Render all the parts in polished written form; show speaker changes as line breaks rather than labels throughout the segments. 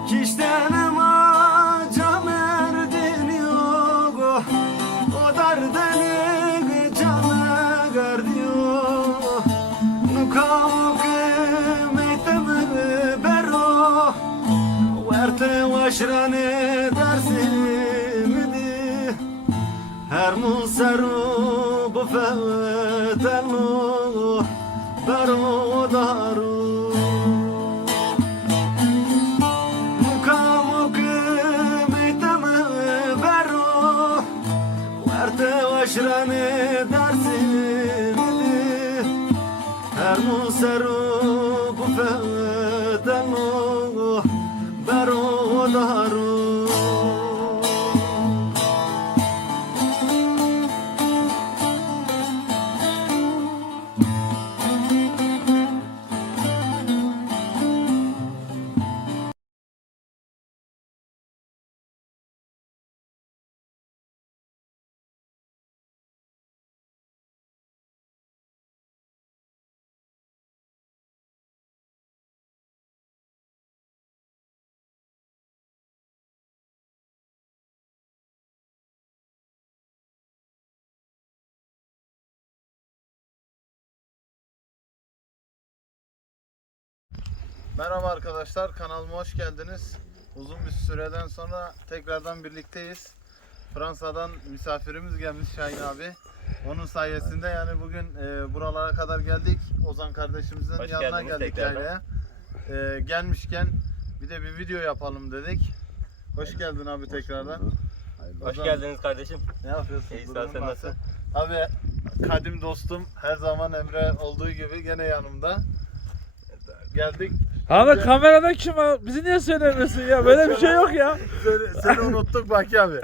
Kiştenim can erdin yok. O derdini cana gardiyo. Nukam etemi bero. Verte vaşrane dersimidi. Her museru bu fetenu. Bero daru. Aşrane dersimdi her museru bu fedenu bero daru.
Merhaba arkadaşlar, kanalıma hoş geldiniz. Uzun bir süreden sonra tekrardan birlikteyiz. Fransa'dan misafirimiz gelmiş Şahin abi. Onun sayesinde yani bugün buralara kadar geldik. Ozan kardeşimizin
Hoş
yanına
geldiniz
geldik yaylaya. Gelmişken bir de bir video yapalım dedik. Hoş geldin abi tekrardan.
Hoş geldiniz kardeşim.
Ne yapıyorsun?
İyi, sağ ol, sen nasılsın?
Abi kadim dostum her zaman Emre olduğu gibi gene yanımda. Geldik.
Abi kamerada kim abi? Bizi niye söylemiyorsun ya? Böyle bir şey yok ya.
Seni unuttuk Baki abi.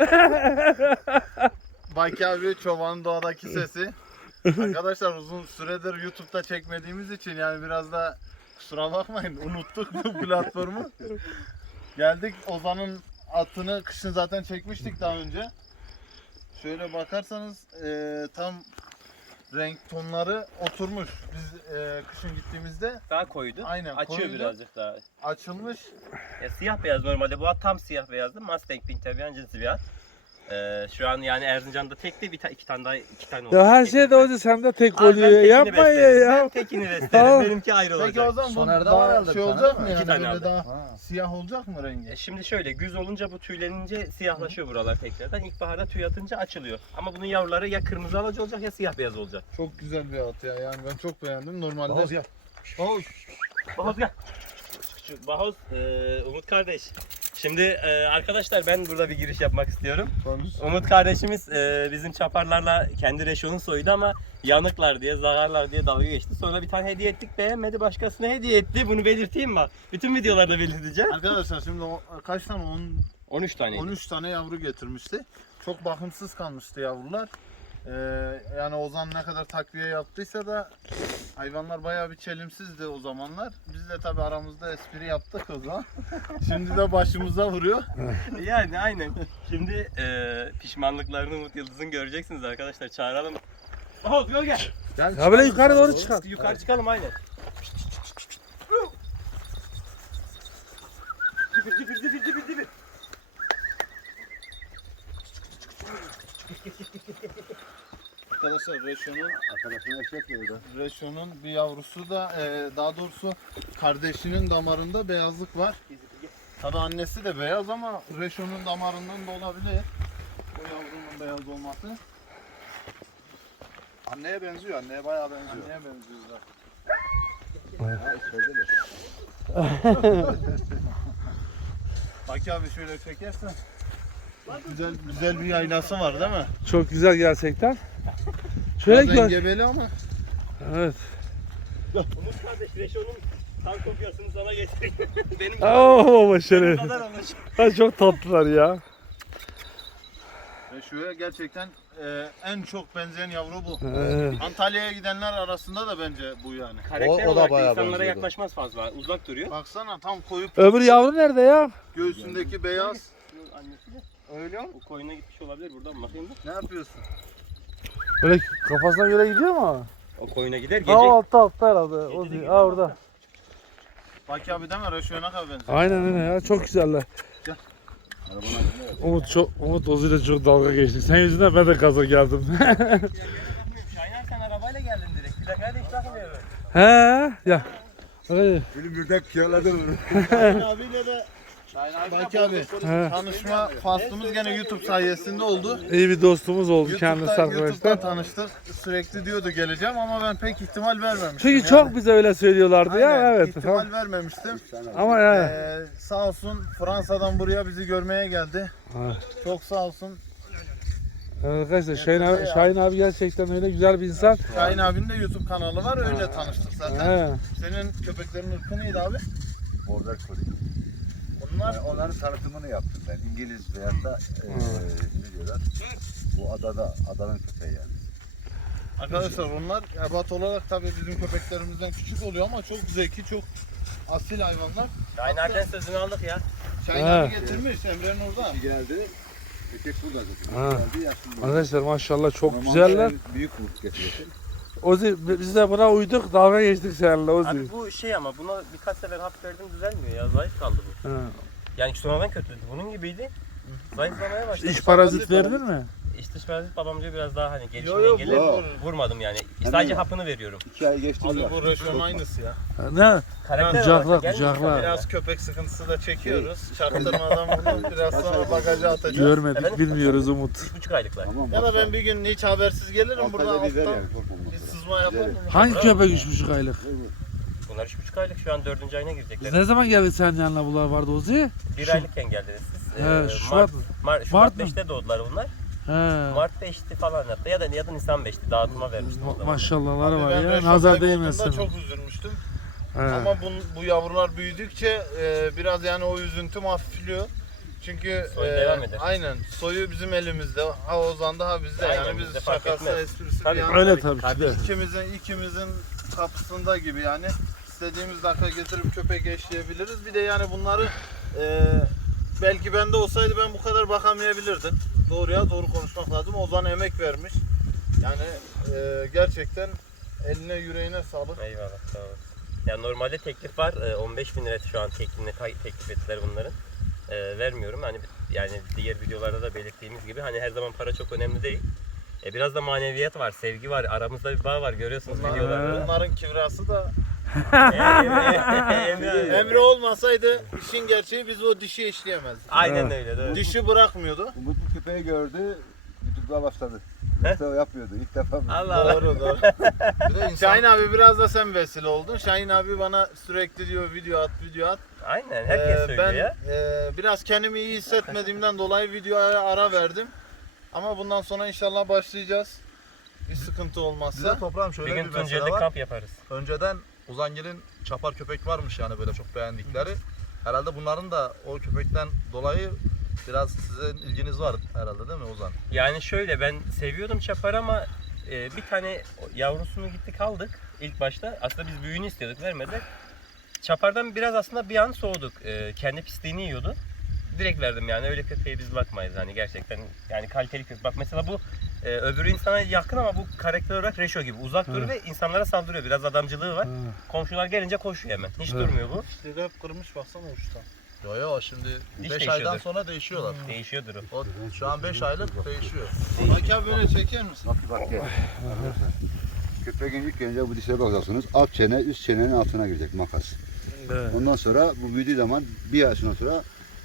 Baki abi çobanın doğadaki sesi. Arkadaşlar uzun süredir YouTube'da çekmediğimiz için yani biraz da kusura bakmayın unuttuk bu platformu. Geldik Ozan'ın atını kışın zaten çekmiştik daha önce. Şöyle bakarsanız tam renk tonları oturmuş. Biz kışın gittiğimizde
Daha koydu.
aynen
Açıyor
koyuydu.
birazcık daha.
Açılmış.
Ya, siyah beyaz normalde. Bu at tam siyah beyazdı. Mustang Pintavian cinsi bir at. Şu an yani Erzincan'da tek de iki tane oldu.
Ya her şey de o sende tek
Abi ben
oluyor.
tekini
Yapma
beslerim.
ya.
Ben tekini beslerim. Benimki ayrı
Peki
olacak.
o zaman bu
Soner'de var
daha
herhalde
şey
bir
olacak
tane,
mı
değil mi?
yani
İki tane
böyle
aldım.
daha
Ha.
siyah olacak mı rengi?
Şimdi şöyle güz olunca bu tüylenince siyahlaşıyor buralar tekrardan. İlkbaharda tüy atınca açılıyor. Ama bunun yavruları ya kırmızı alacı olacak ya siyah beyaz olacak.
Çok güzel bir at ya yani ben çok beğendim normalde.
Bahuz gel.
Bahoz gel. Bahoz, Umut kardeş. Şimdi arkadaşlar ben burada bir giriş yapmak istiyorum.
Konuş.
Umut kardeşimiz bizim çaparlarla kendi reşonun soydu ama yanıklar diye, zararlar diye dalga geçti. Sonra bir tane hediye ettik, beğenmedi, başkasına hediye etti. Bunu belirteyim mi? Bütün videolarda belirteceğim.
Arkadaşlar şimdi kaç tane
13 tane.
13 tane yavru getirmişti. Çok bakımsız kalmıştı yavrular. Yani Ozan ne kadar takviye yaptıysa da hayvanlar bayağı bir çelimsizdi o zamanlar. Biz de tabi aramızda espri yaptık o zaman. Şimdi de başımıza vuruyor.
Yani aynen. Şimdi pişmanlıklarını Umut Yıldız'ın göreceksiniz arkadaşlar. Çağıralım. Bahoz gel.
Ya böyle yukarı doğru çıkar.
Yukarı çıkalım aynen. Cibir.
Arkadaşlar Reşo'nun
Arkadaşına eşek yiyor.
Reşo'nun bir yavrusu da daha doğrusu kardeşinin damarında beyazlık var. Tabii annesi de beyaz ama Reşo'nun damarından da olabilir. O yavrunun beyaz olması.
Anneye benziyor, anneye bayağı benziyor.
Anneye benziyor zaten.
Ha, içeride de.
Baki abi şöyle çekersen. Güzel bir yaylası var değil mi?
Çok güzel gerçekten. Şöyle
Biraz
gör.
engebeli ama.
Evet.
Umut kardeş Reşo'nun tam kopyasını sana getireyim. Benim
Oo başarı.
kadar olmuş.
Ha, çok tatlılar ya.
Reşo'ya gerçekten en çok benzeyen yavru bu.
Evet.
Antalya'ya gidenler arasında da bence bu yani.
Karakter
O da
olarak
bayağı
insanlara
benziyordu.
yaklaşmaz fazla. Uzak duruyor.
Baksana tam koyu
Öbür yavru nerede ya?
göğsündeki beyaz.
Annesi de
Öyle mi?
o koyuna gitmiş olabilir. Buradan bakayım da.
Ne yapıyorsun?
Böyle kafasına göre gidiyor mu?
O koyuna gider gece.
Ha altta herhalde. O değil. Ha orada.
Baki abi deme Reşo'ya ne kadar benziyor.
Aynen ya çok güzeller. Umut Ozi'yle çok dalga geçtik. Sen yüzünden ben de gaza geldim.
Şahin sen arabayla geldin direkt. Plakaya da hiç takmıyorum.
He ya. Hadi.
Film birden kıyaladı bunu.
Şahin abiyle de Baki abi
He.
tanışma faslımız gene YouTube sayesinde oldu.
İyi bir dostumuz oldu kendisi
YouTube'da
arkadaşlar.
tanıştık. Sürekli diyordu geleceğim ama ben pek ihtimal vermemiştim.
Çünkü
yani.
çok bize öyle söylüyorlardı ya
Aynen,
evet.
ihtimal vermemiştim.
Ama ya.
Sağ olsun Fransa'dan buraya bizi görmeye geldi.
Ha.
Çok sağ olsun.
Arkadaşlar Şahin abi gerçekten öyle güzel bir insan.
Şahin abinin de YouTube kanalı var öyle tanıştık zaten.
He.
Senin köpeklerin ırkı neydi abi?
Border Collie.
Onlar
Yani onların tanıtımını yaptım ben. İngiliz veyahut da ne diyorlar? Bu adanın köpeği yani.
arkadaşlar onlar ebat olarak tabii bizim köpeklerimizden küçük oluyor ama çok zeki, çok asil hayvanlar.
Şahin abiden sözünü aldık ya.
Şahin
He.
abi getirmiş Emre'nin orada.
İki geldi. Ötek burada zaten.
Ha.
Geldi yaşlı.
Arkadaşlar maşallah çok
Normalde
güzeller.
Büyük kurt getirecek.
Ozi biz de buna uyduk dalga geçtik seninle Ozi.
Abi bu şey ama buna birkaç sefer hap verdim düzelmiyor ya. Zayıf kaldı bu.
Ha.
Yani sonradan kötüydü. Bunun gibiydi. Zayıflamaya başladı.
İç parazit verdin mi?
İç dış parazit babamca biraz daha hani
Yo,
gelişimini
yo,
engeller.
bu-
Vurmadım yani.
Hani-
Sadece hapını veriyorum.
2 ay geçti.
Abi bu Reşo'nun aynısı ya.
Ne?
Karakter
Kucakla,
olarak da gelmiyor
kucakla.
tabii.
Biraz köpek sıkıntısı da çekiyoruz. Çaktırmadan bunu biraz sonra bagaja atacağız.
Görmedik
Efendim?
bilmiyoruz Umut.
3,5 aylıklar.
Tamam.
Ya da ben bir gün hiç habersiz gelirim burada
Ortada bir ver
alttan
yani korkma.
bir sızma yaparım.
Hangi köpek 3,5 aylık?
Bunlar 3,5 aylık şu an 4. ayına
Biz
girecekler.
ne zaman geldik senin yanına bunlar vardı Ozi?
1 aylıkken geldiniz siz.
He, Şubat mı?
Şubat
Mart mı?
5'te doğdular bunlar.
He.
Mart 5'ti falan hatta ya da Nisan 5'ti dağıtıma vermiştim o zaman.
Maşallahları var
Ben
ya.
Reşo
Nazar
kaybolduğunda
değmesin.
çok üzülmüştüm.
He.
Ama bu yavrular büyüdükçe biraz yani o üzüntüm hafifliyor. Çünkü
Soy devam eder.
aynen soyu bizim elimizde. Ha Ozan'da ha bizde.
Aynen,
Yani
bizde
biz
fark
şakası
etmez.
esprisi
Tabii.
bir yana.
Öyle tabii ki de.
İkimizin kapısında gibi yani. İstediğimiz dakika getirip köpek eşleyebiliriz. Bir de yani bunları belki bende olsaydı ben bu kadar bakamayabilirdim. Doğruya doğru konuşmak lazım. Ozan emek vermiş. Yani gerçekten eline yüreğine sağlık.
Eyvallah sağ olasın. Ya normalde teklif var. 15.000 lira şu an teklif ettiler bunların. Vermiyorum. Hani yani diğer videolarda da belirttiğimiz gibi hani her zaman para çok önemli değil. Biraz da maneviyat var, sevgi var, aramızda bir bağ var görüyorsunuz videolarda.
Bunların kivrası da
Emre.
Emre olmasaydı işin gerçeği biz o dişi eşleyemezdik.
Aynen öyle. Doğru.
Dişi bırakmıyordu.
Umut bu köpeği gördü. YouTube'da başladı.
He?
İlk defa yapıyordu. İlk defa.
Allah Allah.
Doğru. Şahin abi biraz da sen vesile oldun. Şahin abi bana sürekli diyor video at.
Aynen herkes söylüyor
Ben
ya.
biraz kendimi iyi hissetmediğimden dolayı videoya ara verdim. Ama bundan sonra inşallah başlayacağız. Bir sıkıntı
Bize
olmazsa.
toprağım
Bir
şöyle
gün
bir mesele
Tunceli'de
var.
kamp yaparız.
Önceden Uzangil'in çapar köpek varmış yani böyle çok beğendikleri. Herhalde bunların da o köpekten dolayı biraz sizin ilginiz var herhalde değil mi Ozan?
Yani şöyle ben seviyordum çaparı ama bir tane yavrusunu gittik aldık ilk başta. Aslında biz büyüğünü istiyorduk vermediler. Çapardan biraz aslında bir an soğuduk. Kendi pisliğini yiyordu. Direkt verdim yani öyle köpeğe biz bakmayız hani gerçekten yani kaliteli köpek. Bak mesela bu öbürü insana yakın ama bu karakter olarak Reşo gibi uzak durur ve insanlara saldırıyor. Biraz adamcılığı var. Komşular gelince koşuyor hemen. Hiç durmuyor bu.
İşte hep kırmış baksana uçtan.
Yo şimdi
Diş
5 aydan
değişiyordur.
sonra değişiyorlar.
Değişiyordur o.
O şu an 5 aylık değişiyor.
Bak abi böyle çeker misin?
Bak gel. Arkadaşlar. Köpeğin ilk önce bu dişlere bakacaksınız. Alt çene üst çenenin altına girecek makas.
Evet.
Ondan sonra bu büyüdüğü zaman bir yaşından sonra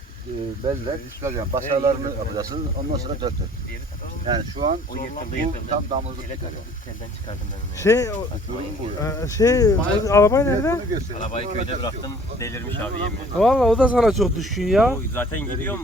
beller çıkacak. Başarılarını yapacaksınız. Ondan sonra dört. Yani şu an
O yırtıldı,
bu
yırtıldı.
tam damızlık bir tane.
Telden çıkardım ben onu.
Şey,
Durum bu.
araba
Direkt
nerede?
bunu göster.
Arabayı köyde bıraktım. Delirmiş abi yemin.
Valla o da sana çok düşkün ya.
O zaten gidiyorum.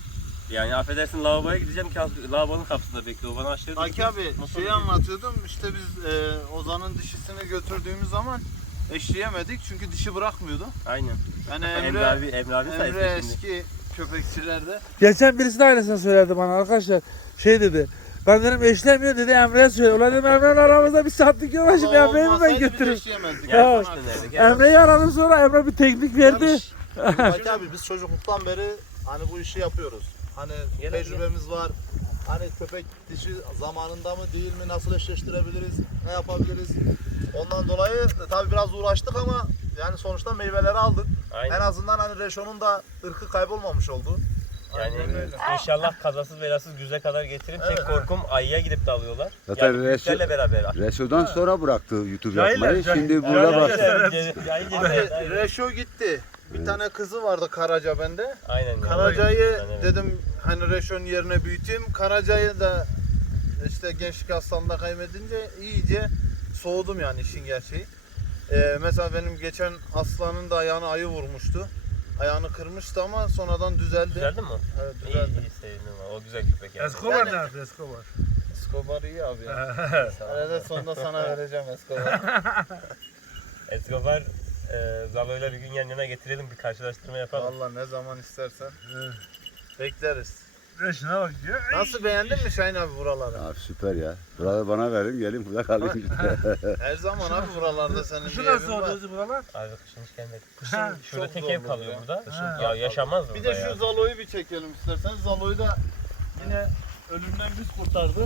Yani affedersin lavaboya gideceğim ki lavabonun kapısında bekliyor. Bana aşırı
Baki abi şeyi anlatıyordum. İşte biz Ozan'ın dişisini götürdüğümüz zaman eşleyemedik çünkü dişi bırakmıyordu.
Aynen.
Yani
Emre abi sayesinde
Emre
şimdi.
eski köpekçilerde.
Geçen birisi de aynısını söyledi bana arkadaşlar. Şey dedi. Ben dedim eşlemiyor dedi Emre'ye söyle. Ulan dedim Emre'nin aramızda bir saatlik yol var şimdi
Allah
Emre'yi mi ben
olmasaydı biz
götürürüm?
eşleyemezdik.
Gel
Ya.
işte nerede?
Emre'yi aradım sonra Emre bir teknik verdi.
Bak abi biz çocukluktan beri hani bu işi yapıyoruz. Hani
Gel
tecrübemiz var. Hani köpek dişi zamanında mı değil mi, nasıl eşleştirebiliriz, ne yapabiliriz? Ondan dolayı tabii biraz uğraştık ama yani sonuçta meyveleri aldık.
Aynen.
En azından hani Reşo'nun da ırkı kaybolmamış oldu.
Yani
Aynen öyle.
inşallah kazasız belasız güze kadar getiririm. Tek
Evet.
korkum ayıya gidip dalıyorlar.
Zaten
Yani büyüklerle beraber.
Reso'dan sonra bıraktı YouTube
Cahil,
yapmayı.
cahil.
Şimdi burada bak.
Abi Reşo gitti. Bir tane kızı vardı Karaca bende.
Aynen.
Karaca'yı
Evet.
dedim hani Reşo'nun yerine büyüteyim. Karaca'yı da işte gençlik hastalığında kaybedince iyice soğudum yani işin gerçeği. Mesela benim geçen aslanın da ayağını ayı vurmuştu. Ayağını kırmıştı ama sonradan düzeldi.
Düzeldi mi?
Evet,
İyi,
düzeldi.
iyi sevindim. O güzel köpek yani.
Escobar
Yani-
ne yaptı Escobar?
Escobar iyi abi ya. Arada sonunda sana vereceğim Escobar.
Escobar, Zalo'yla bir gün yan yana getirelim, bir karşılaştırma yapalım.
Vallahi ne zaman istersen bekleriz.
Şuna bak diyor.
Nasıl, beğendin mi Şahin abi buraları?
Abi süper ya. Buraları bana verin, gelin burada kalayım.
Her zaman abi buralarda senin
Kışı
bir evin
nasıl
var.
oldu buralar?
Abi kışın hiç gelmedi.
Ha,
Şurada
çok
tek
zor
ev
olur
kalıyor
ya.
burada.
Ha.
Ya yaşamaz
Bir
burada
de şu
ya.
Zalo'yu bir çekelim istersen. Zalo'yu da yine ölümden biz kurtardı.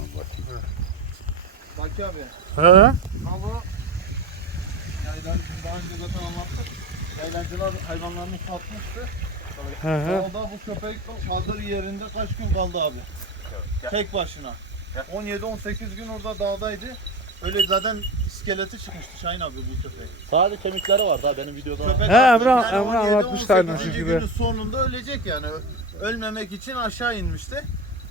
Baki abi.
He?
Zalo yaylan, daha önce zaten anlattık. Yaylancılar hayvanlarını satmıştı.
Hı hı.
Zalo'da bu köpek hazır yerinde kaç gün kaldı abi? Tek başına. 17-18 gün orada dağdaydı. Öyle zaten iskeleti çıkmıştı Şahin abi bu köpek.
Sadece kemikleri var daha benim videoda.
Köpek
He, Emre
17-18
anlatmıştı aynı şekilde.
günün sonunda ölecek yani. Ölmemek için aşağı inmişti.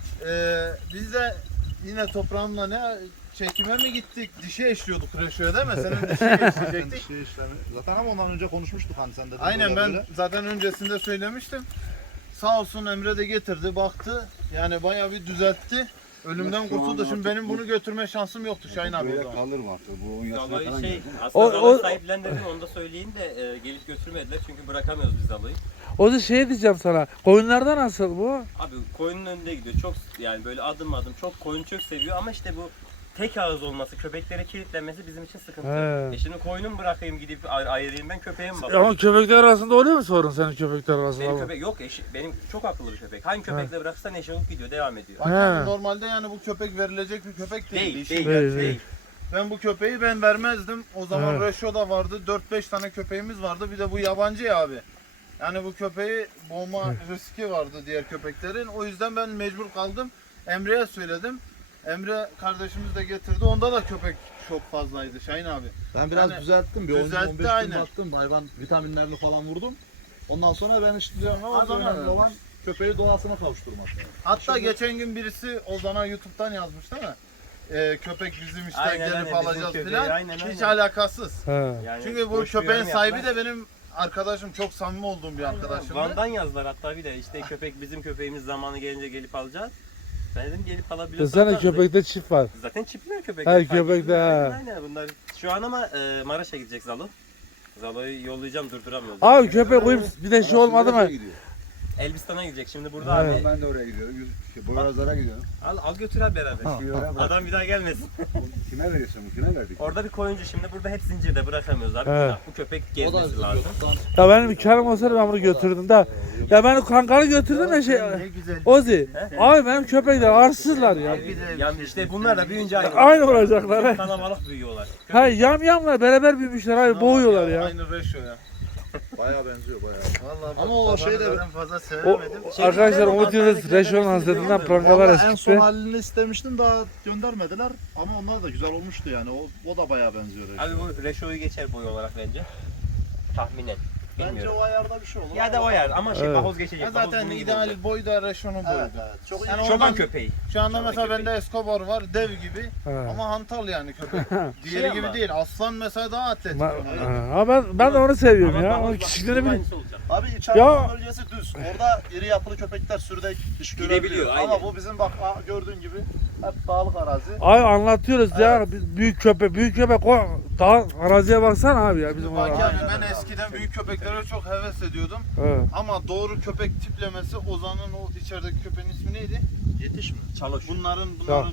Biz de yine toprağımla ne çekime mi gittik? Dişi eşliyorduk Reşo'ya değil mi? Senin dişi eşleyecektik.
Zaten ama ondan önce konuşmuştuk hani sen de.
Aynen, ben zaten öncesinde söylemiştim. Sağ olsun Emre de getirdi, baktı. Yani bayağı bir düzeltti. Ölümden
Şu
kurtuldu.
an
Şimdi
artık
benim
bu-
bunu götürme şansım yoktu Şahin abi o
Böyle
zaman.
kalır mı artık? Bu 10 yaşına
Zalo'yu
falan
şey,
geldi.
aslında
O-
Zalo'yu
o-
sahiplendirdim, onu da söyleyeyim de gelip götürmediler çünkü bırakamıyoruz biz Zalo'yu.
O da şey diyeceğim sana. Koyunlarda nasıl bu?
Abi koyunun önünde gidiyor. Çok yani böyle adım adım çok koyun çok seviyor ama işte bu tek ağız olması, köpeklere kilitlenmesi bizim için sıkıntı.
He.
Şimdi koyunu bırakayım gidip ayırayım, ben köpeğe mi bakayım?
Ama köpekler arasında oluyor mu sorun senin köpekler arasında?
Benim köpek yok, benim çok akıllı bir köpek. Hangi köpekle bırakırsan eşeğe gidiyor, devam ediyor.
Bak yani normalde yani bu köpek verilecek bir köpek değil.
Değil,
İşin
değil,
gerçeği.
değil.
Ben bu köpeği ben vermezdim. O zaman
Evet.
Reşo'da vardı. 4-5 tane köpeğimiz vardı. Bir de bu yabancı ya abi. Yani bu köpeği boğma riski vardı diğer köpeklerin. O yüzden ben mecbur kaldım. Emre'ye söyledim. Emre kardeşimiz de getirdi. Onda da köpek çok fazlaydı Şahin abi.
Ben biraz
Yani
düzelttim. Bir
düzeltti,
15 gün
aynen.
baktım. Hayvan vitaminlerini falan vurdum. Ondan sonra ben işte
o
az
zaman
önemli
öyle.
olan köpeği doğasına kavuşturmak.
Hatta geçen gün birisi Ozan'a YouTube'dan yazmış değil mi? Köpek bizim işte
Aynen,
gelip
aynen, bizim
alacağız
köpeği,
filan.
aynen,
Hiç
aynen.
alakasız.
He.
Yani
Çünkü bu
boş bir
köpeğin
yorum
sahibi
yapma.
de benim arkadaşım, çok samimi olduğum bir arkadaşımdı.
Van'dan yazdılar hatta bir de işte köpek bizim köpeğimiz, zamanı gelince gelip alacağız. Ben dedim gelip alabiliyorsan.
Desene
al.
köpekte çift var.
Zaten çiftliyor köpek.
Her köpekte, ha.
Aynen bunlar. Şu an ama Maraş'a gidecek Zalo. Zalo'yu yollayacağım, durduramıyoruz.
Abi köpek uyum bir de şey olmadı mı?
Elbistan'a gidecek şimdi burada
Evet.
abi.
Ben de oraya gidiyorum. Boyrazlara gidiyorum.
Al götür abi beraber. Adam bir daha gelmesin.
Kime veriyorsun? Kime verdik?
Orada bir koyuncu, şimdi burada hep zincirde bırakamıyoruz abi.
Evet.
Bu köpek
O da
gezmesi lazım.
Ya benim imkanım olsaydı ben bunu götürdüm de. Ya ben kankalı götürdüm de şey.
Ne güzel.
Ozi. Abi benim köpekler arsızlar ya.
Yani işte bunlar da büyüyünce aynı.
Aynı olacaklar. he.
Kalabalık büyüyorlar.
Ha yamyamla beraber büyümüşler abi boğuyorlar ya.
Aynı Reşo ya.
Bayağı benziyor bayağı.
Vallahi
Ama o şey de-
ben fazla
O,
sevemedim.
arkadaşlar Umut Yıldız Reşon Hazretlerinden prangalar
Vallahi en son
eskisi.
halini istemiştim daha göndermediler. Ama onlar da güzel olmuştu yani. O da bayağı benziyor.
Abi bu Reşo'yu geçer boy olarak bence. Tahminen.
Bence
Bilmiyorum.
o ayarda bir şey olur.
Ya da o yer ama şey
Evet.
bahoz geçecek.
Ya
bahoz
zaten
bunun gibi
ideal
olacak.
boyu da Reşo'nun boyuydu.
Evet, evet. Çok iyi.
Yani
Çoban
ondan-
köpeği.
Şu anda
Çoban
mesela
köpeği.
bende Escobar var, dev gibi.
Ha.
Ama hantal yani köpek. Diğeri
Şey
gibi
ama-
değil. Aslan mesela daha atletik.
Ha, ben de onu seviyorum
Ama
ya.
bahoz
Onun
bak,
küçüklüğünü
bunun
bilin.
aynısı olacak.
Abi içeride
Ya-
bölgesi düz. Orada iri yapılı köpekler sürüde iş
Gidebiliyor,
görebiliyor.
aynen.
Ama bu bizim bak gördüğün gibi hep dağlık arazi.
Abi anlatıyoruz ya biz büyük köpek o daha araziye baksana abi ya bizim
Bak
orada.
yani ben eskiden büyük köpeklere çok heves ediyordum.
Evet.
Ama doğru köpek tiplemesi Ozan'ın o içerideki köpeğin ismi neydi?
Yetiş mi?
Çaloş.
Bunların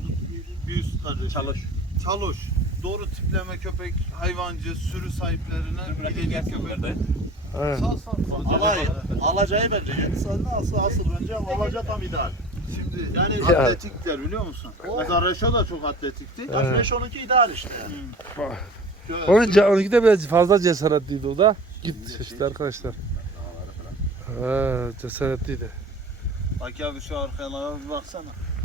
bir üst kardeşi.
Çaloş.
Çaloş. Doğru tipleme köpek, hayvancı, sürü sahiplerine gidecek köpek.
Evet.
Sal.
Alacayı bence. Yetisi asıl bence alaca tam ideal.
Şimdi yani
Ya.
atletikler biliyor musun? Mesela Reşo da çok atletikti.
Yaş 5-12 ideal işte.
Onunki de biraz fazla cesaretliydi o da. Gitti işte arkadaşlar. Cesaretliydi.
Bak ya şu arkalara bir baksana.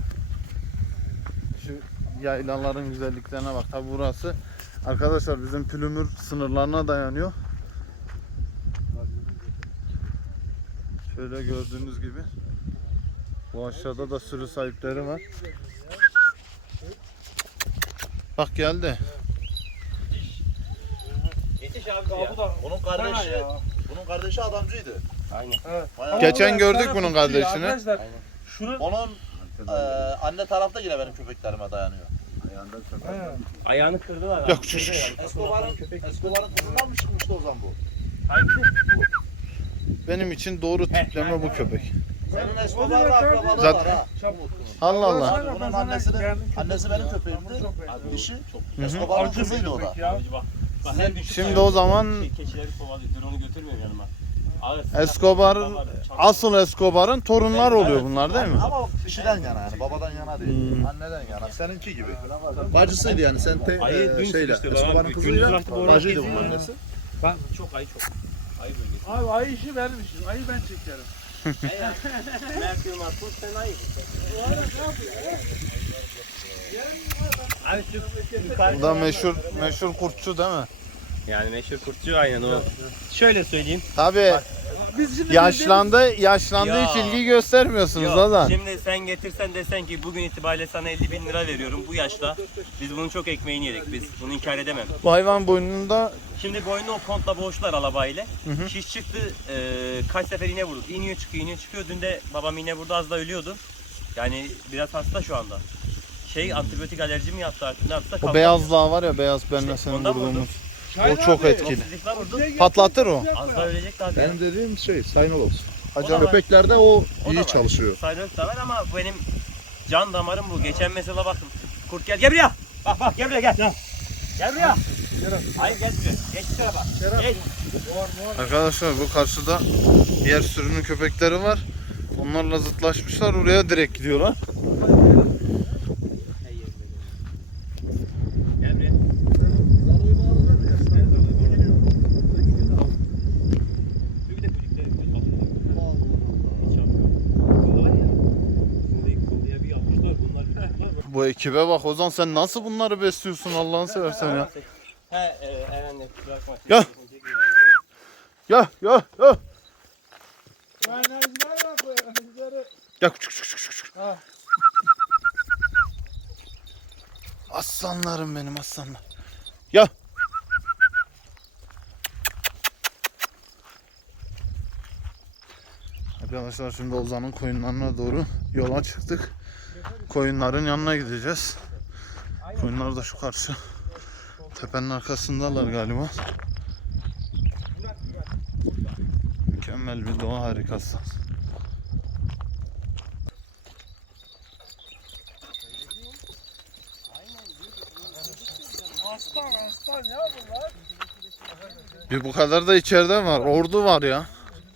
Şu yaylaların güzelliklerine bak. Tabi burası arkadaşlar bizim Pülümür sınırlarına dayanıyor. Şöyle gördüğünüz gibi. Bu aşağıda da sürü sahipleri var. Bak geldi.
Yetiş abi ya.
Bunun kardeşi adamcıydı.
Aynen.
Bayağı-
Geçen gördük bunun kardeşini.
Arkadaşlar şunun
Onun anne tarafta yine benim köpeklerime dayanıyor.
Ayağından sakal.
Ayağını kırdılar.
Yok,
abi.
şu- şu-
Escobar'ın kızından mı çıkmıştı o zaman bu?
Hangisi?
Benim için doğru tipleme bu köpek.
Senin Escobar'la akrabalığı
Zaten-
var ha.
Allah Allah.
Abi bunun annesi benim köpeğimdi. Dişi. Escobar'ın kızıydı o da.
Abici bak. Bak her gün şu
Şimdi o zaman
keçileri kovalıyor. Dur onu götürmüyorum yanıma. Ağır.
Escobar'ın asıl Escobar'ın torunlar oluyor bunlar değil mi?
Ama kişiden yana yani babadan yana değil. Anneden yana. Seninki gibi. Bacısıydı yani sen
Ayı dün
şeyle
sıkıştı
Escobar'ın
abi.
kızıyla
Gündüz vakti bu oraya
bacıydı
geziyor.
bunun annesi.
Çok ayı çok. Ayı bölgesi.
Abi ayı işi benim işim. Ayı ben çekerim.
Mert Yılmaz bu sen ayı. Abi şu
Bu da meşhur kurtçu değil mi?
yani meşhur kurtçu aynen o. Şöyle söyleyeyim.
Tabii
Biz şimdi
yaşlandı
Ya.
hiç ilgi göstermiyorsunuz
Yok,
da.
şimdi sen getirsen desen ki bugün itibariyle sana 50.000 lira veriyorum bu yaşta. Biz bunun çok ekmeğini yedik biz. Bunu inkar edemem.
Bu hayvan boynunda
Şimdi boynunu o kontla boğuştular alabayla. Şiş çıktı. Kaç sefer iğne vurduk. İniyor çıkıyor. Dün de babam iğne vurdu az da ölüyordu. Yani biraz hasta şu anda. Antibiyotik alerji mi yaptı artık ne yaptı?
o beyazlığa var ya beyaz benle senin
ondan
vurduğumuz.
Şahin
O çok
abi,
etkili.
Toksizlikle vurdu.
Patlatır o.
Az da ölecek tabii.
Benim dediğim şey Cynolox.
Acaba
Köpeklerde o
O da
iyi
var.
çalışıyor.
Saydırık da var ama benim can damarım bu. Geçen mesela bakın. Kurt gel buraya. Bak gel buraya gel. Gel buraya. Hayır gel buraya. Geç şuraya bak. Geç.
Arkadaşlar bu karşıda diğer sürünün köpekleri var. Onlarla zıtlaşmışlar oraya direkt gidiyorlar.
Gel buraya. Bir de büyükleri bir kalıyor. Hiç yapmıyor. Bu var ya. Kolluya bir yapmışlar. Bunlar bir tutlar.
Bu ekibe bak Ozan sen nasıl bunları besliyorsun Allah'ını seversen ya.
Eren'le bırakma.
Ya. Ya. Ya küçük. Aslanlarım benim aslanlar. Ya. Arkadaşlar şimdi Ozan'ın koyunlarına doğru yola çıktık. Koyunların yanına gideceğiz. Koyunlar da şu karşı tepenin arkasındalar galiba. Mükemmel bir doğa harikası.
Aslan ya bunlar.
Bir bu kadar da içeride var. Ordu var ya.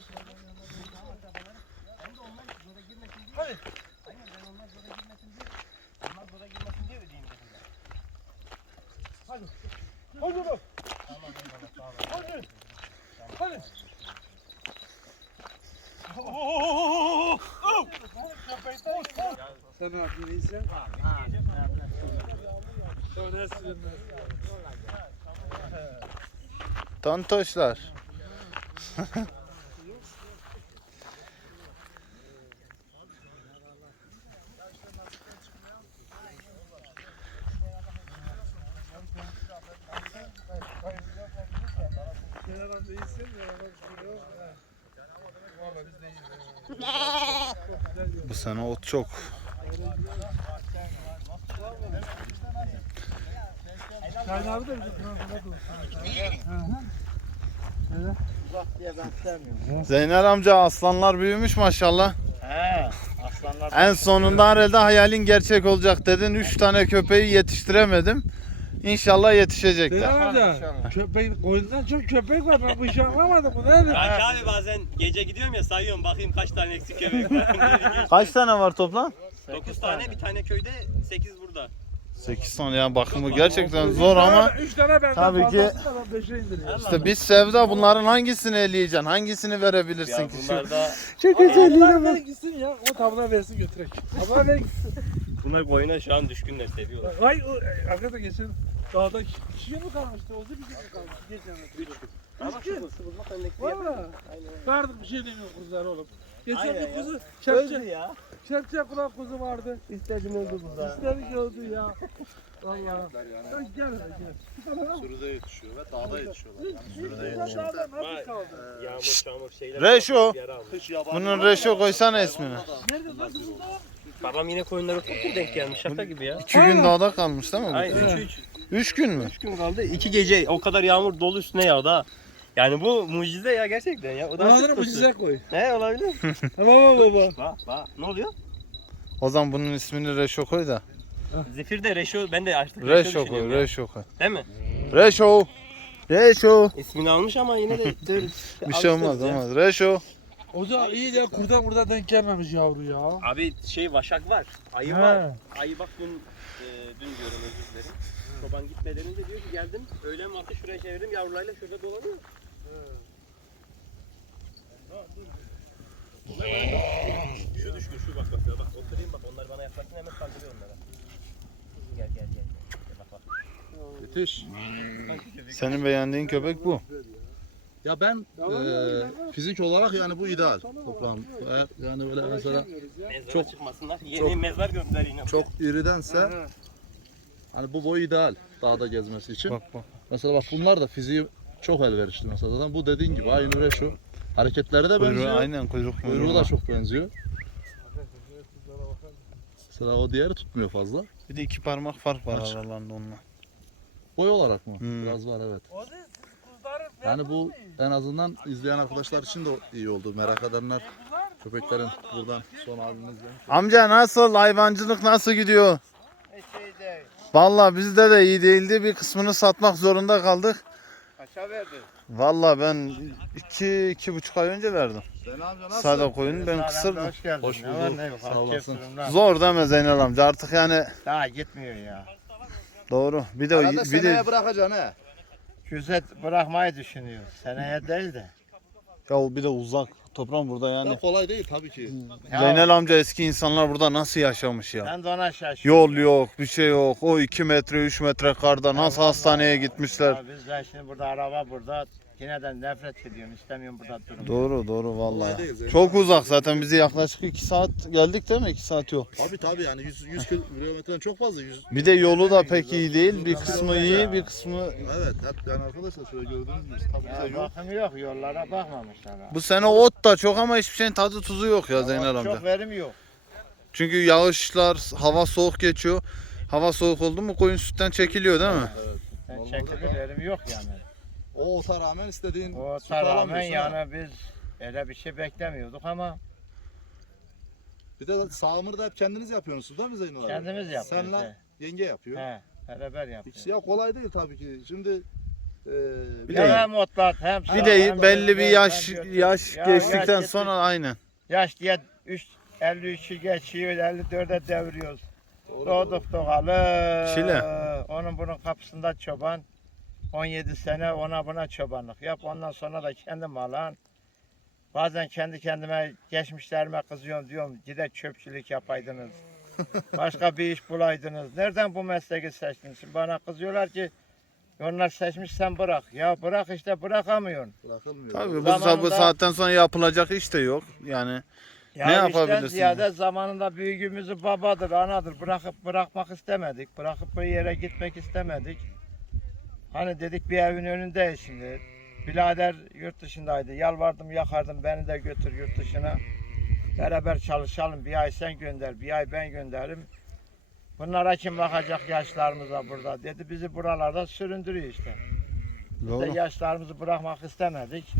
Sen ne yapıyorsun iyisin? Sonra sürünmez.
Tantoşlar.
Kenan amca iyisin ya. Bak şuraya. Valla biz de iyiyiz.
Bu sene ot çok.
Şahin abi de bizim Fransa'da doğsun.
Zeynel amca aslanlar büyümüş maşallah.
Aslanlar.
En sonunda herhalde hayalin gerçek olacak dedin. 3 tane köpeği yetiştiremedim. İnşallah yetişecekler.
Zeynel amca, köpek, koyundan çok köpek var. Ben bu işi anlamadım. Bu nedir?
Belki abi bazen gece gidiyorum ya sayıyorum bakayım kaç tane eksik köpek var.
Kaç tane var toplam?
9 tane bir tane köyde 8 burada.
8 tane yani bakımı gerçekten zor ama
3 tane benden
tabii ki-
fazlasını da ben 5'e indiriyorum.
işte biz Sevda bunların hangisini eleyeceksin? Hangisini verebilirsin
Ya
ki?
bunlar da
Çok özelliğine ver gitsin ya. O tabına versin götürek. Tabına ver gitsin.
bunlar koyuna şu an düşkünler seviyorlar.
Ay arkadaşlar geçen dağda 2 gün mü kalmıştı? Oldu bir gün mü kalmıştı? Geçen 3 gün.
Ama şu sıvızmak önündeki
Valla. Vardı bir şey demiyor kuzular oğlum. Geçen
Aynen
bir
ya.
kuzu
Öldü
çerçe,
ya.
çerçe kulak kuzu vardı.
İstedim öldü burada.
İstedik öldü ya. Valla. Gel hadi gel.
Sürüde yetişiyor ve dağda yetişiyorlar. Yani sürüde
Güzel
yetişiyor.
dağda nasıl kaldı?
Yağmur çamur şeyler.
Reşo.
Yara almış.
Kış yabani
Bunun
var.
Reşo koysana ismini.
Nerede nasıl buldu?
Babam yine koyunlara çok denk gelmiş şaka gibi ya.
2 gün dağda kalmış değil mi?
Ay 3
3 gün mü?
3 gün kaldı. 2 gece o kadar yağmur dolu üstüne yağdı ha. Yani bu mucize ya gerçekten ya. O da
Bahadır mucize koy.
Ne olabilir?
Baba.
Bak. Ne oluyor?
O zaman bunun ismini Reşo koy da.
Zifir de Reşo ben de açtık.
Reşo koy,
düşünüyorum ya.
Reşo koy.
Değil mi?
Reşo. Reşo.
İsmini almış ama yine de
Bir şey olmaz olmaz. Reşo.
O zaman iyi ya kurdan burada denk gelmemiş yavru ya.
Abi şey vaşak var. Ayı
He.
var. Ayı bak dün diyorum özür dilerim. Çoban gitmeden önce diyor ki geldim öğlen vakti şuraya çevirdim yavrularıyla şurada dolanıyor. Şu düşkün şu bak bak oturayım bak onlar bana yaklaşsın hemen saldırıyor onlara. Gel. Bak bak.
Yetiş.
Senin beğendiğin köpek bu.
Ya ben fizik olarak yani bu ideal toprağım. Yani böyle mesela
Mezara
Çok-
çıkmasınlar. Yeni mezar gönder yine.
çok iridense hani bu boy ideal dağda gezmesi için.
Bak bak.
Mesela bak bunlar da fiziği çok elverişli mesela. Zaten bu dediğin gibi aynı Reşo. Hareketleri de
Kuyruğu
benziyor.
aynen kuyruk.
Kuyruğu da çok benziyor. Mesela o diğeri tutmuyor fazla.
Bir de 2 parmak fark var
Aç.
aralarında onunla.
Boy olarak mı?
Hmm.
Biraz var evet.
O da kuzların
Yani bu en azından izleyen arkadaşlar için de iyi oldu. Merak edenler köpeklerin buradan son halini izlemiş.
Amca nasıl? Hayvancılık nasıl gidiyor? Vallahi bizde de iyi değildi. Bir kısmını satmak zorunda kaldık.
Kaça verdin?
Vallahi ben 2,5 ay önce verdim.
Zeynel amca nasıl?
Sade koyun ben kısırdım.
Hoş geldin.
Hoş
Ne var
bulduk.
ne yok?
Sağ olasın.
Zor deme Zeynel amca artık yani
Daha gitmiyor ya.
doğru. Bir de
Arada
bir de
seneye bırakacaksın he.
Küzet bırakmayı düşünüyor. Seneye değil de.
ya bir de uzak. Toprağım burada yani.
Ya kolay değil tabii ki.
Ya,
Zeynel amca eski insanlar burada nasıl yaşamış ya?
ben de ona şaşırıyorum.
Yol yok, bir şey yok. O 2 metre, 3 metre karda nasıl hastaneye gitmişler?
Ya biz de şimdi burada araba burada. Yine de nefret ediyorum. İstemiyorum burada durmayı.
Doğru vallahi.
Kolay değil Zeynel.
Çok uzak zaten bizi yaklaşık 2 saat geldik değil mi? 2 saat yok.
Tabii yani 100 kilometreden çok fazla. 100.
Bir de yolu da pek iyi değil. Bir kısmı iyi, bir kısmı...
Evet hep yani arkadaşlar şöyle gördüğünüz gibi tabii
Ya
bize yok.
bakım yok. Yollara bakmamışlar. ha.
Bu sene ot da çok ama hiçbir şeyin tadı tuzu yok ya Zeynel amca.
Çok verim yok.
Çünkü yağışlar, hava soğuk geçiyor. Hava soğuk oldu mu koyun sütten çekiliyor değil mi?
Sen
Normalde
çekili verim yok yani.
O ota rağmen istediğin
O
sütü
rağmen
alamıyorsun ha.
yani biz öyle bir şey beklemiyorduk ama
Bir de sağımını da hep kendiniz yapıyorsunuz değil mi Zeynel abi?
kendimiz yapıyoruz.
Senle yenge yapıyor.
He, beraber yapıyoruz.
İkisi ya kolay değil tabii ki. Şimdi
Bir
Ya
de-
hem otlat hem
Bir
sağ,
de
hem
belli bir
hem
yaş
götür.
yaş
Ya
geçtikten
yaş
sonra aynen.
Yaş diye 53'ü geçiyor, 54'e deviriyoruz.
Doğru,
Doğduk doğalı.
Çile.
Onun bunun kapısında çoban. 17 sene ona buna çobanlık yap. Ondan sonra da kendim alan. Bazen kendi kendime geçmişlerime kızıyorum diyorum. Gide çöpçülük yapaydınız. Başka bir iş bulaydınız. Nereden bu mesleği seçtiniz? Şimdi bana kızıyorlar ki onlar seçmiş sen bırak. Ya bırak işte bırakamıyorsun.
Bırakılmıyor.
Tabii bu
Zamanında-
saatten sonra yapılacak iş de yok. Yani
Ya
Ne
işten
yapabilirsin?
ziyade zamanında büyüğümüzü babadır, anadır. Bırakmak istemedik. Bırakıp bir yere gitmek istemedik. Hani dedik bir evin önündeyiz şimdi. Birader yurt dışındaydı. Yalvardım yakardım beni de götür yurt dışına. Beraber çalışalım. Bir ay sen gönder, bir ay ben gönderirim. Bunlara kim bakacak yaşlarımıza burada dedi. Bizi buralarda süründürüyor işte. Biz de
doğru.
yaşlarımızı bırakmak istemedik.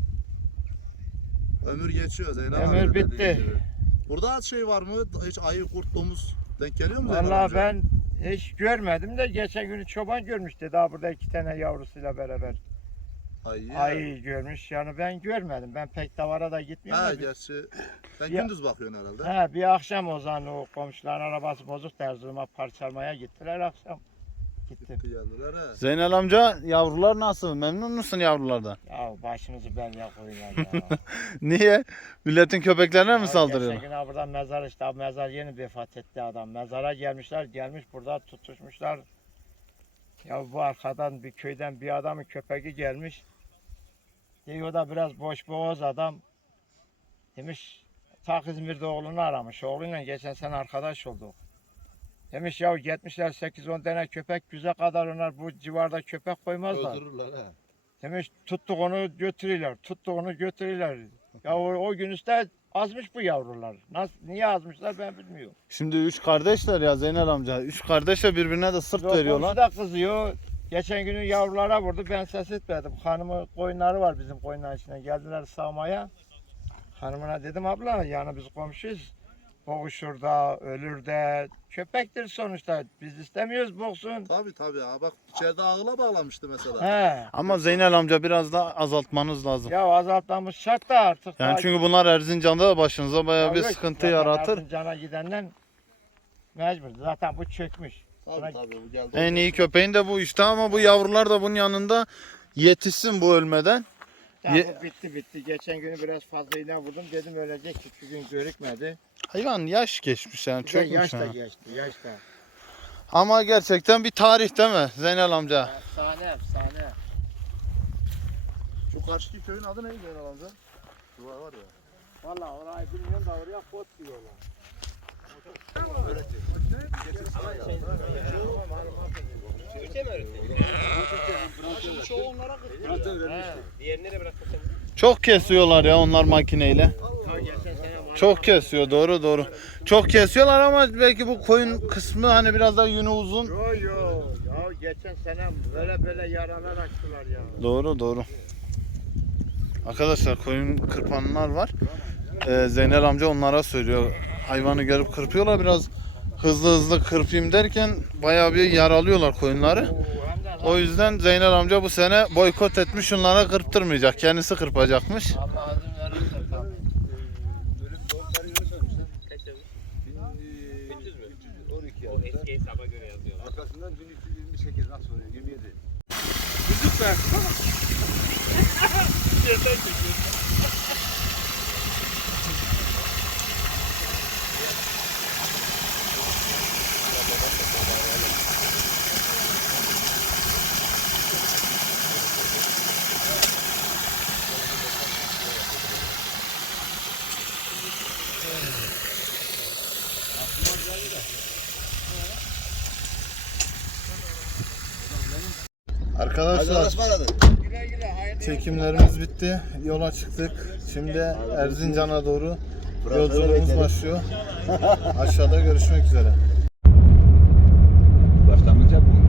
Ömür geçiyor Zeynel
Ömür
abi dediğin
bitti.
gibi. Burada şey var mı? Hiç ayı, kurt, domuz denk geliyor mu Zeynel
Vallahi
amca?
ben Hiç görmedim de geçen günü çoban görmüş dedi. Daha burada 2 tane yavrusuyla beraber. Ayı görmüş. Yani ben görmedim. Ben pek davara da gitmiyorum.
Ha
da
gerçi sen
Ya-
gündüz bakıyorsun herhalde.
bir akşam o zaman o komşuların arabası bozuk da Erzurum'a parçalmaya gittiler akşam. Gittim.
Geldiler he.
Zeynel amca yavrular nasıl? Memnun musun yavrulardan?
Ya başınızı belaya koyuyorlar ya.
Niye? Milletin köpeklerine mi
Ya
saldırıyorlar?
Geçen gün ha burada mezar işte. Mezar yeni vefat etti adam. Mezara gelmiş burada tutuşmuşlar. Ya bu arkadan bir köyden bir adamın köpeği gelmiş. Diyor da biraz boş boğaz adam. Demiş ta İzmir'de oğlunu aramış. Oğluyla geçen sene arkadaş olduk. Demiş ya gitmişler 8-10 tane köpek bize kadar onlar bu civarda köpek koymazlar.
Öldürürler he.
Demiş tuttuk onu götürüyorlar. Ya o gün işte azmış bu yavrular. Nasıl, niye azmışlar ben bilmiyorum.
Şimdi 3 kardeşler ya Zeynel amca. 3 kardeş de birbirine de sırt
Yok,
veriyorlar.
komşu da kızıyor. Geçen günü yavrulara vurdu. Ben ses etmedim. Hanımı koyunları var bizim koyunların içine. Geldiler sağmaya. Hanımına dedim abla yani biz komşuyuz. Boğuşur da ölür de köpektir sonuçta. Biz istemiyoruz boğsun.
Tabii ha bak içeride ağla bağlamıştı mesela.
He.
Ama Zeynel amca biraz da azaltmanız lazım.
Ya azaltmamız şart da artık.
Yani
daha-
çünkü bunlar Erzincan'da da başınıza bayağı bir
Evet,
sıkıntı
zaten
yaratır.
Erzincan'a gidenden mecbur. Zaten bu çökmüş.
Tabii bu geldi.
En iyi köpeğin de bu işte ama bu yavrular da bunun yanında yetişsin bu ölmeden.
Ya
Ye-
bu bitti. Geçen günü biraz fazla iğne vurdum. Dedim ölecek. 2 gün görükmedi.
Hayvan yaş geçmiş yani çökmüş
Yaş da
yani.
geçti. Yaş da.
Ama gerçekten bir tarih değil mi Zeynel amca?
Efsane.
Şu karşıki köyün adı neydi Zeynel amca? Şurada var ya.
Valla orayı bilmiyorum da oraya kot diyorlar.
Türkçe mi öğretiyorsun? Diğerini de bırakmışsın.
Çok kesiyorlar ya onlar makineyle. Çok kesiyor doğru. Çok kesiyorlar ama belki bu koyun kısmı hani biraz daha yünü uzun.
Yo. Ya geçen sene böyle yaralar açtılar ya.
Doğru. Arkadaşlar koyun kırpanlar var. Zeynel amca onlara söylüyor. Hayvanı görüp kırpıyorlar biraz hızlı kırpayım derken bayağı bir yaralıyorlar koyunları. O yüzden Zeynel amca bu sene boykot etmiş şunlara kırptırmayacak. Kendisi kırpacakmış.
Allah izin verirse tabii.
Kaç yazıyor? 300 mü?
12
O eski hesaba göre yazıyorlar.
Arkasından 1328 nasıl oluyor? 27.
Arkadaşlar çekimlerimiz bitti. Yola çıktık. Şimdi Erzincan'a doğru yolculuğumuz başlıyor. Aşağıda görüşmek üzere.
Başlangıçta bu.